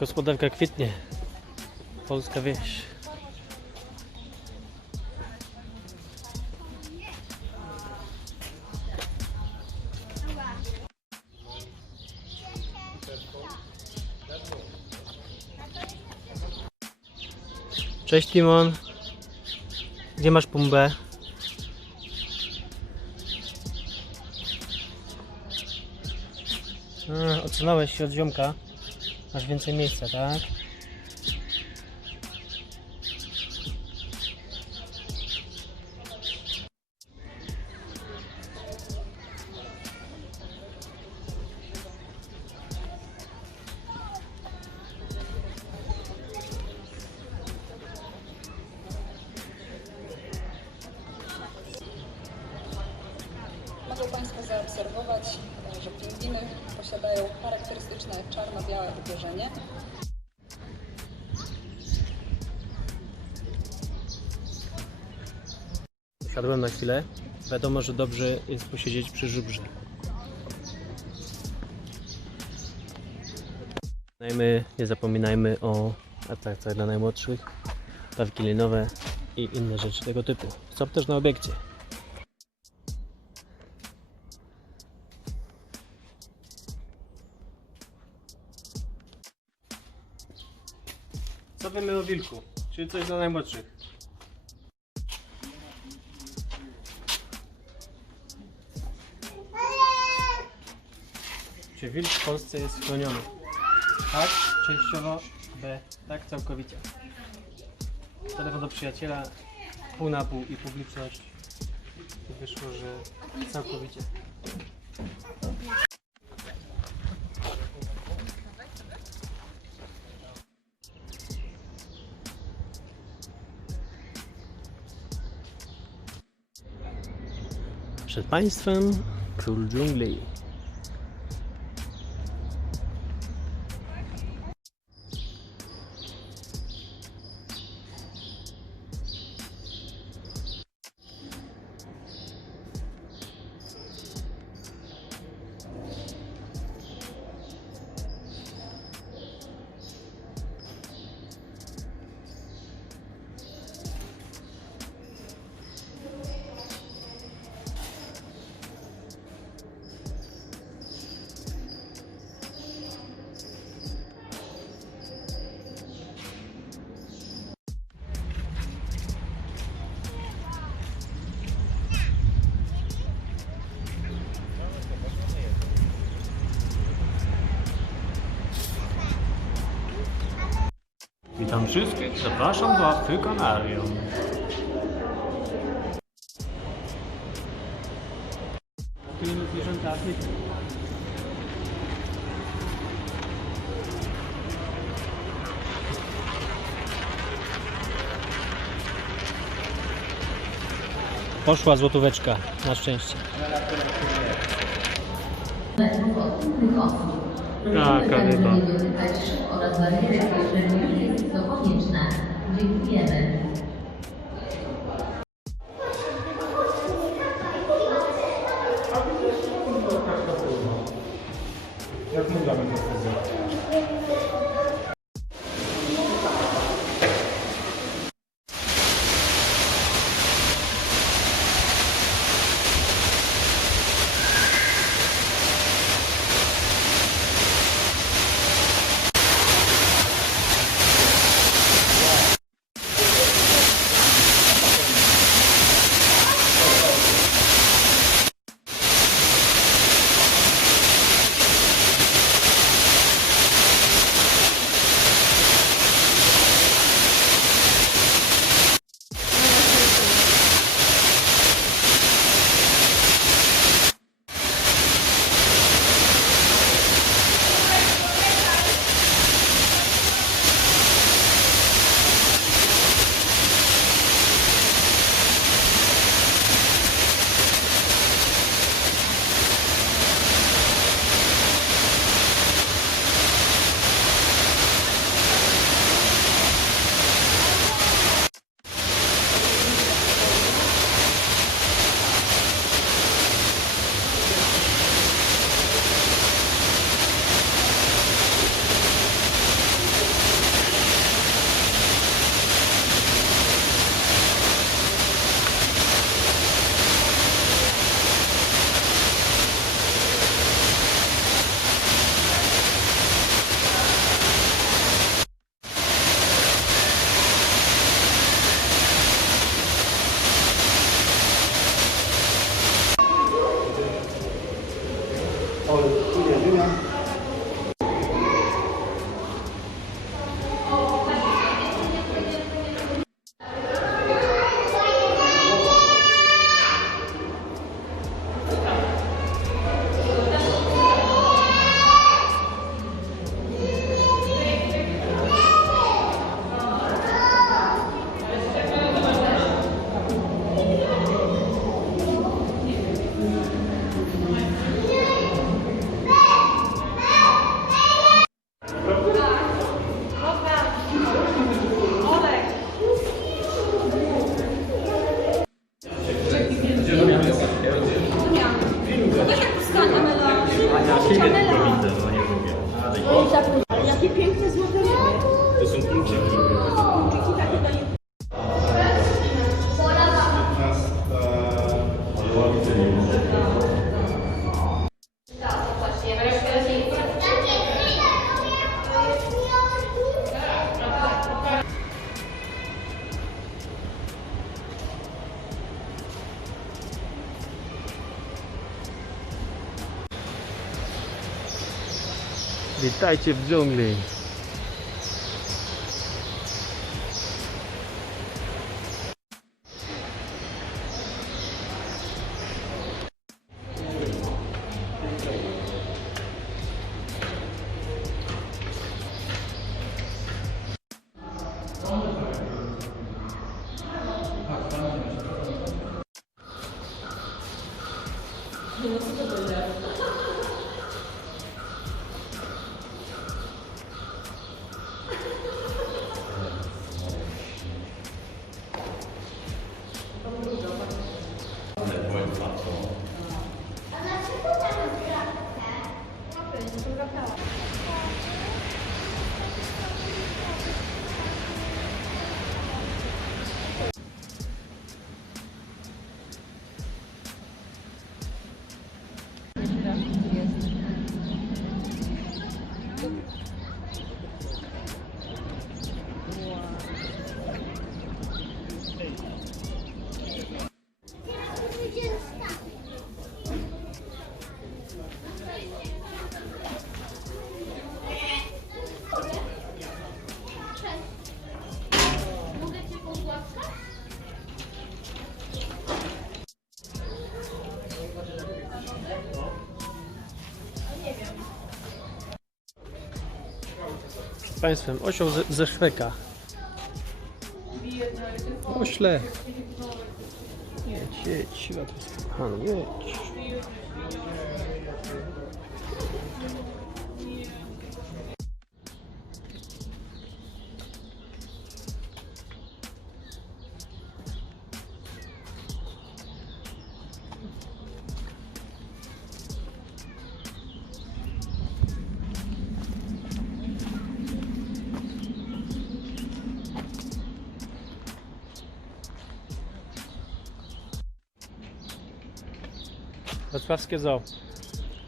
Gospodarka kwitnie. Polska wieś. Cześć Timon. Gdzie masz pumbę? A, się od ziomka. Masz więcej miejsca, tak? Mogą Państwo zaobserwować, posiadają charakterystyczne czarno-białe ubieżenie. Siadłem na chwilę. Wiadomo, że dobrze jest posiedzieć przy żubrze. Nie zapominajmy o atrakcjach dla najmłodszych, dawki linowe i inne rzeczy tego typu. Są też na obiekcie. Co wiemy o wilku? Czyli coś dla najmłodszych. Czy wilk w Polsce jest chroniony? Tak, częściowo, B, tak, całkowicie. Telefon do przyjaciela, pół na pół i publiczność. Wyszło, że całkowicie. Państwem król dżungli. Wszystkich, zapraszam do Afrykanarium. Afryki. Poszła złotóweczka, na szczęście. Taka ryba. oraz bariery, konieczne. Dziękujemy. Witajcie w dżungli. Z Państwem osioł ze, ze Szweka. Ośle. Jedź, jedź, światło kochany, jedź. Wrocławskie zoo.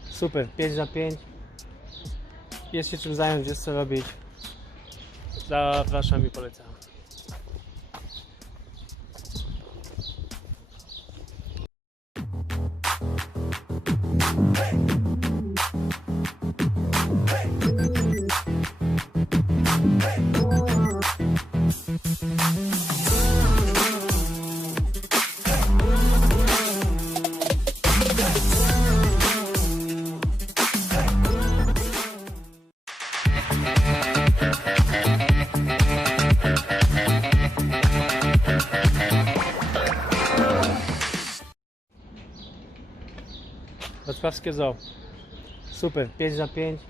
Super, 5 na 5. Jest się czym zająć, jest co robić. Zapraszam i polecam. Wrocławskie zoo. Super, 5 na 5.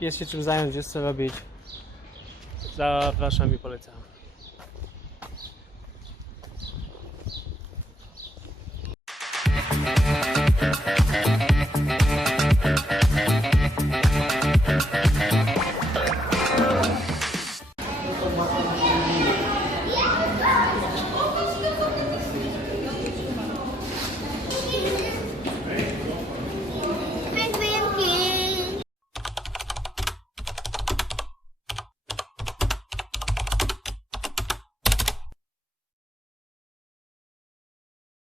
Jest się czym zająć, jest co robić. Zapraszam i polecam. Thank